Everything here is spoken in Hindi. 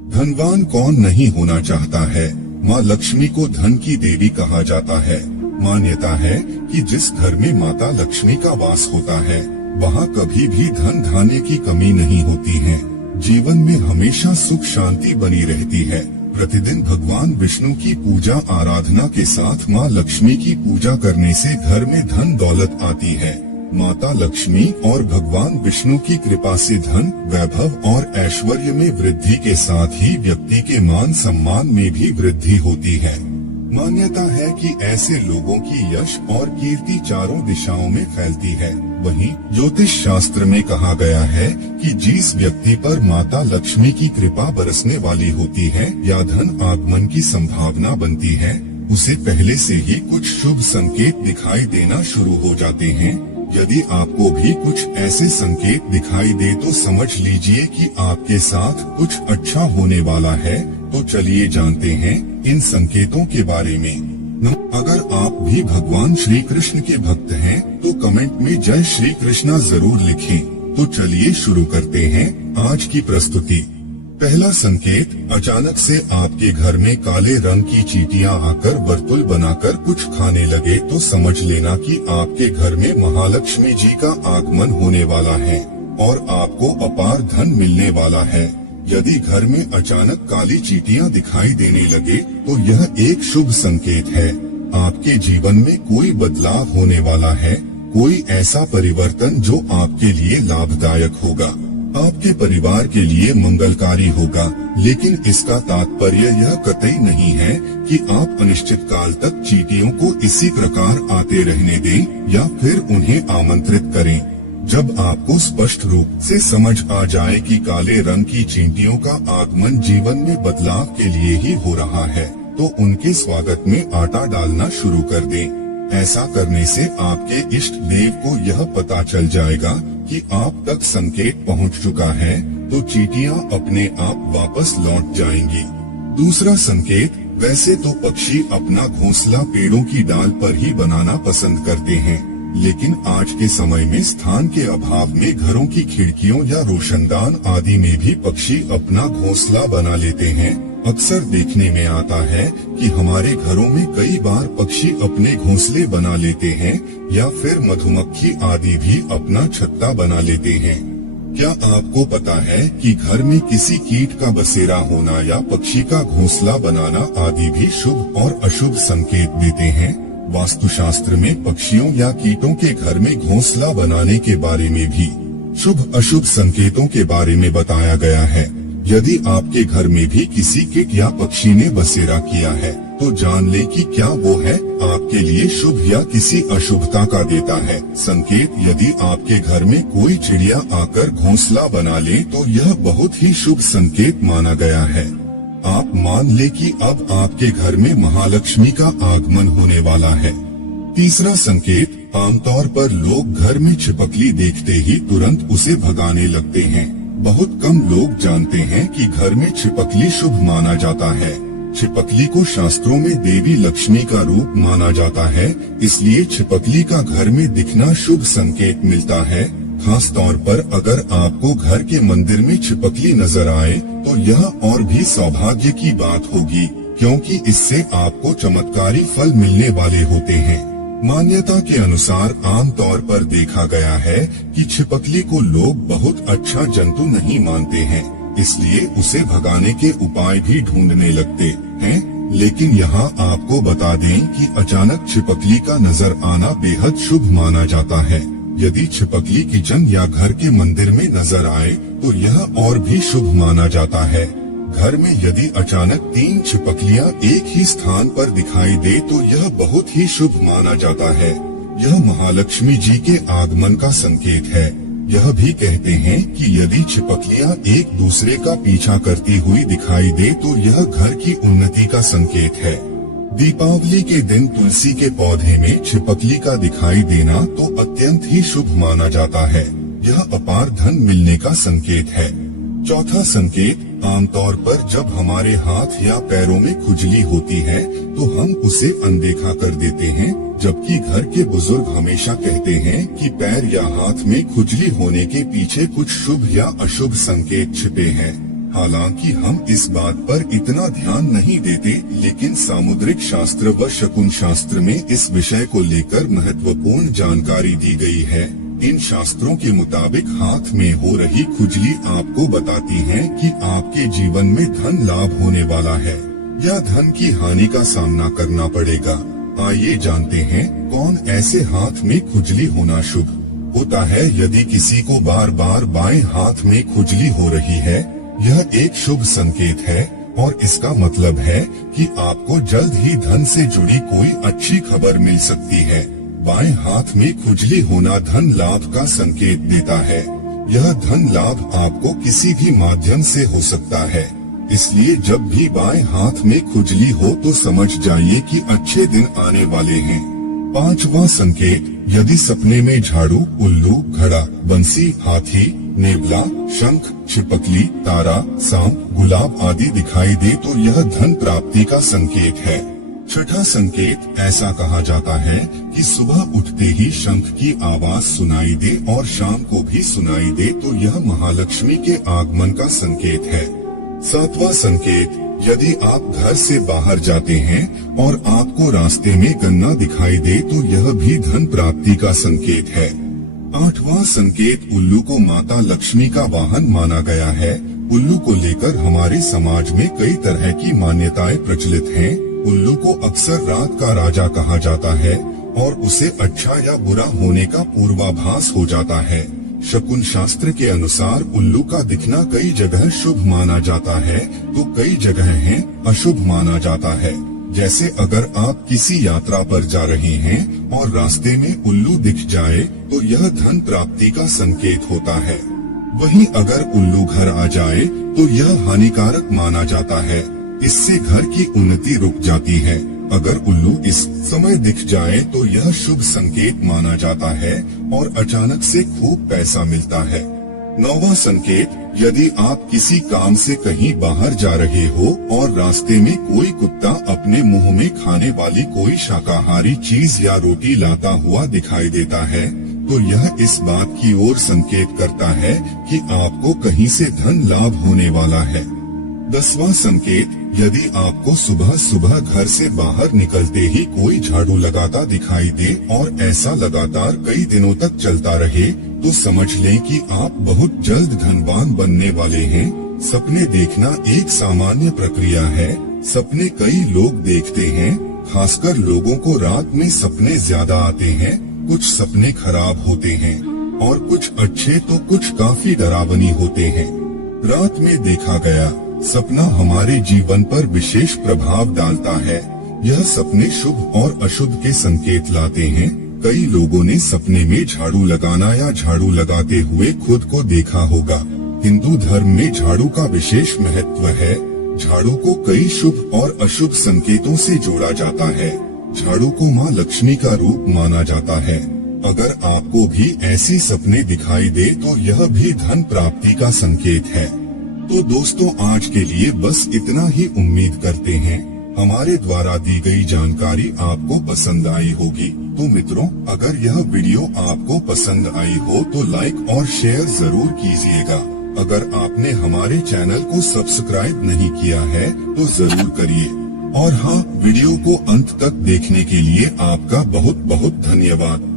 धनवान कौन नहीं होना चाहता है। माँ लक्ष्मी को धन की देवी कहा जाता है। मान्यता है कि जिस घर में माता लक्ष्मी का वास होता है वहाँ कभी भी धन धान्य की कमी नहीं होती है। जीवन में हमेशा सुख शांति बनी रहती है। प्रतिदिन भगवान विष्णु की पूजा आराधना के साथ माँ लक्ष्मी की पूजा करने से घर में धन दौलत आती है। माता लक्ष्मी और भगवान विष्णु की कृपा से धन, वैभव और ऐश्वर्य में वृद्धि के साथ ही व्यक्ति के मान सम्मान में भी वृद्धि होती है। मान्यता है कि ऐसे लोगों की यश और कीर्ति चारों दिशाओं में फैलती है। वहीं ज्योतिष शास्त्र में कहा गया है कि जिस व्यक्ति पर माता लक्ष्मी की कृपा बरसने वाली होती है या धन आगमन की संभावना बनती है, उसे पहले से ही कुछ शुभ संकेत दिखाई देना शुरू हो जाते हैं। यदि आपको भी कुछ ऐसे संकेत दिखाई दे तो समझ लीजिए कि आपके साथ कुछ अच्छा होने वाला है। तो चलिए जानते हैं इन संकेतों के बारे में। अगर आप भी भगवान श्री कृष्ण के भक्त हैं तो कमेंट में जय श्री कृष्णा जरूर लिखें। तो चलिए शुरू करते हैं आज की प्रस्तुति। पहला संकेत, अचानक से आपके घर में काले रंग की चींटियां आकर वर्तुल बनाकर कुछ खाने लगे तो समझ लेना कि आपके घर में महालक्ष्मी जी का आगमन होने वाला है और आपको अपार धन मिलने वाला है। यदि घर में अचानक काली चींटियां दिखाई देने लगे तो यह एक शुभ संकेत है। आपके जीवन में कोई बदलाव होने वाला है, कोई ऐसा परिवर्तन जो आपके लिए लाभदायक होगा, आपके परिवार के लिए मंगलकारी होगा। लेकिन इसका तात्पर्य यह कतई नहीं है कि आप अनिश्चित काल तक चींटियों को इसी प्रकार आते रहने दें या फिर उन्हें आमंत्रित करें। जब आपको स्पष्ट रूप से समझ आ जाए कि काले रंग की चींटियों का आगमन जीवन में बदलाव के लिए ही हो रहा है, तो उनके स्वागत में आटा डालना शुरू कर दें। ऐसा करने से आपके इष्ट देव को यह पता चल जाएगा कि आप तक संकेत पहुंच चुका है, तो चींटियां अपने आप वापस लौट जाएंगी। दूसरा संकेत, वैसे तो पक्षी अपना घोंसला पेड़ों की डाल पर ही बनाना पसंद करते हैं, लेकिन आज के समय में स्थान के अभाव में घरों की खिड़कियों या रोशनदान आदि में भी पक्षी अपना घोंसला बना लेते हैं। अक्सर देखने में आता है कि हमारे घरों में कई बार पक्षी अपने घोंसले बना लेते हैं या फिर मधुमक्खी आदि भी अपना छत्ता बना लेते हैं। क्या आपको पता है कि घर में किसी कीट का बसेरा होना या पक्षी का घोंसला बनाना आदि भी शुभ और अशुभ संकेत देते हैं? वास्तुशास्त्र में पक्षियों या कीटों के घर में घोंसला बनाने के बारे में भी शुभ अशुभ संकेतों के बारे में बताया गया है। यदि आपके घर में भी किसी कीट या पक्षी ने बसेरा किया है तो जान ले कि क्या वो है आपके लिए शुभ या किसी अशुभता का देता है संकेत। यदि आपके घर में कोई चिड़िया आकर घोंसला बना ले तो यह बहुत ही शुभ संकेत माना गया है। आप मान ले कि अब आपके घर में महालक्ष्मी का आगमन होने वाला है। तीसरा संकेत, आमतौर पर लोग घर में छिपकली देखते ही तुरंत उसे भगाने लगते हैं। बहुत कम लोग जानते हैं कि घर में छिपकली शुभ माना जाता है। छिपकली को शास्त्रों में देवी लक्ष्मी का रूप माना जाता है, इसलिए छिपकली का घर में दिखना शुभ संकेत मिलता है। खास तौर पर अगर आपको घर के मंदिर में छिपकली नजर आए तो यह और भी सौभाग्य की बात होगी, क्योंकि इससे आपको चमत्कारी फल मिलने वाले होते हैं। मान्यता के अनुसार आमतौर पर देखा गया है कि छिपकली को लोग बहुत अच्छा जंतु नहीं मानते हैं, इसलिए उसे भगाने के उपाय भी ढूंढने लगते हैं। लेकिन यहाँ आपको बता दें कि अचानक छिपकली का नजर आना बेहद शुभ माना जाता है। यदि छिपकली किचन या घर के मंदिर में नजर आए तो यह और भी शुभ माना जाता है। घर में यदि अचानक 3 छिपकलियां एक ही स्थान पर दिखाई दे तो यह बहुत ही शुभ माना जाता है। यह महालक्ष्मी जी के आगमन का संकेत है। यह भी कहते हैं कि यदि छिपकलियां एक दूसरे का पीछा करती हुई दिखाई दे तो यह घर की उन्नति का संकेत है। दीपावली के दिन तुलसी के पौधे में छिपकली का दिखाई देना तो अत्यंत ही शुभ माना जाता है। यह अपार धन मिलने का संकेत है। चौथा संकेत, आमतौर पर जब हमारे हाथ या पैरों में खुजली होती है तो हम उसे अनदेखा कर देते हैं, जबकि घर के बुजुर्ग हमेशा कहते हैं कि पैर या हाथ में खुजली होने के पीछे कुछ शुभ या अशुभ संकेत छिपे हैं। हालांकि हम इस बात पर इतना ध्यान नहीं देते, लेकिन सामुद्रिक शास्त्र व शकुन शास्त्र में इस विषय को लेकर महत्वपूर्ण जानकारी दी गई है। इन शास्त्रों के मुताबिक हाथ में हो रही खुजली आपको बताती है कि आपके जीवन में धन लाभ होने वाला है या धन की हानि का सामना करना पड़ेगा। आइए जानते हैं कौन ऐसे हाथ में खुजली होना शुभ होता है। यदि किसी को बार बार बाएं हाथ में खुजली हो रही है, यह एक शुभ संकेत है और इसका मतलब है कि आपको जल्द ही धन से जुड़ी कोई अच्छी खबर मिल सकती है। बाएं हाथ में खुजली होना धन लाभ का संकेत देता है। यह धन लाभ आपको किसी भी माध्यम से हो सकता है, इसलिए जब भी बाएं हाथ में खुजली हो तो समझ जाइए कि अच्छे दिन आने वाले हैं। पांचवा संकेत, यदि सपने में झाड़ू, उल्लू, घड़ा, बंसी, हाथी, नेवला, शंख, छिपकली, तारा, सांप, गुलाब आदि दिखाई दे तो यह धन प्राप्ति का संकेत है। छठा संकेत, ऐसा कहा जाता है कि सुबह उठते ही शंख की आवाज सुनाई दे और शाम को भी सुनाई दे तो यह महालक्ष्मी के आगमन का संकेत है। सातवां संकेत, यदि आप घर से बाहर जाते हैं और आपको रास्ते में गन्ना दिखाई दे तो यह भी धन प्राप्ति का संकेत है। आठवां संकेत, उल्लू को माता लक्ष्मी का वाहन माना गया है। उल्लू को लेकर हमारे समाज में कई तरह की मान्यताएं प्रचलित हैं। उल्लू को अक्सर रात का राजा कहा जाता है और उसे अच्छा या बुरा होने का पूर्वाभास हो जाता है। शकुन शास्त्र के अनुसार उल्लू का दिखना कई जगह शुभ माना जाता है तो कई जगह है अशुभ माना जाता है। जैसे अगर आप किसी यात्रा पर जा रहे हैं और रास्ते में उल्लू दिख जाए तो यह धन प्राप्ति का संकेत होता है। वहीं अगर उल्लू घर आ जाए तो यह हानिकारक माना जाता है, इससे घर की उन्नति रुक जाती है। अगर उल्लू इस समय दिख जाए तो यह शुभ संकेत माना जाता है और अचानक से खूब पैसा मिलता है। नौवां संकेत, यदि आप किसी काम से कहीं बाहर जा रहे हो और रास्ते में कोई कुत्ता अपने मुंह में खाने वाली कोई शाकाहारी चीज या रोटी लाता हुआ दिखाई देता है तो यह इस बात की ओर संकेत करता है कि आपको कहीं से धन लाभ होने वाला है। 10वां संकेत, यदि आपको सुबह सुबह घर से बाहर निकलते ही कोई झाड़ू लगाता दिखाई दे और ऐसा लगातार कई दिनों तक चलता रहे तो समझ लें कि आप बहुत जल्द धनवान बनने वाले हैं। सपने देखना एक सामान्य प्रक्रिया है। सपने कई लोग देखते हैं, खासकर लोगों को रात में सपने ज्यादा आते हैं। कुछ सपने खराब होते हैं और कुछ अच्छे तो कुछ काफी डरावनी होते हैं। रात में देखा गया सपना हमारे जीवन पर विशेष प्रभाव डालता है। यह सपने शुभ और अशुभ के संकेत लाते हैं। कई लोगों ने सपने में झाड़ू लगाना या झाड़ू लगाते हुए खुद को देखा होगा। हिंदू धर्म में झाड़ू का विशेष महत्व है। झाड़ू को कई शुभ और अशुभ संकेतों से जोड़ा जाता है। झाड़ू को माँ लक्ष्मी का रूप माना जाता है। अगर आपको भी ऐसी सपने दिखाई दे तो यह भी धन प्राप्ति का संकेत है। तो दोस्तों, आज के लिए बस इतना ही। उम्मीद करते हैं हमारे द्वारा दी गई जानकारी आपको पसंद आई होगी। तो मित्रों, अगर यह वीडियो आपको पसंद आई हो तो लाइक और शेयर जरूर कीजिएगा। अगर आपने हमारे चैनल को सब्सक्राइब नहीं किया है तो जरूर करिए। और हाँ, वीडियो को अंत तक देखने के लिए आपका बहुत बहुत धन्यवाद।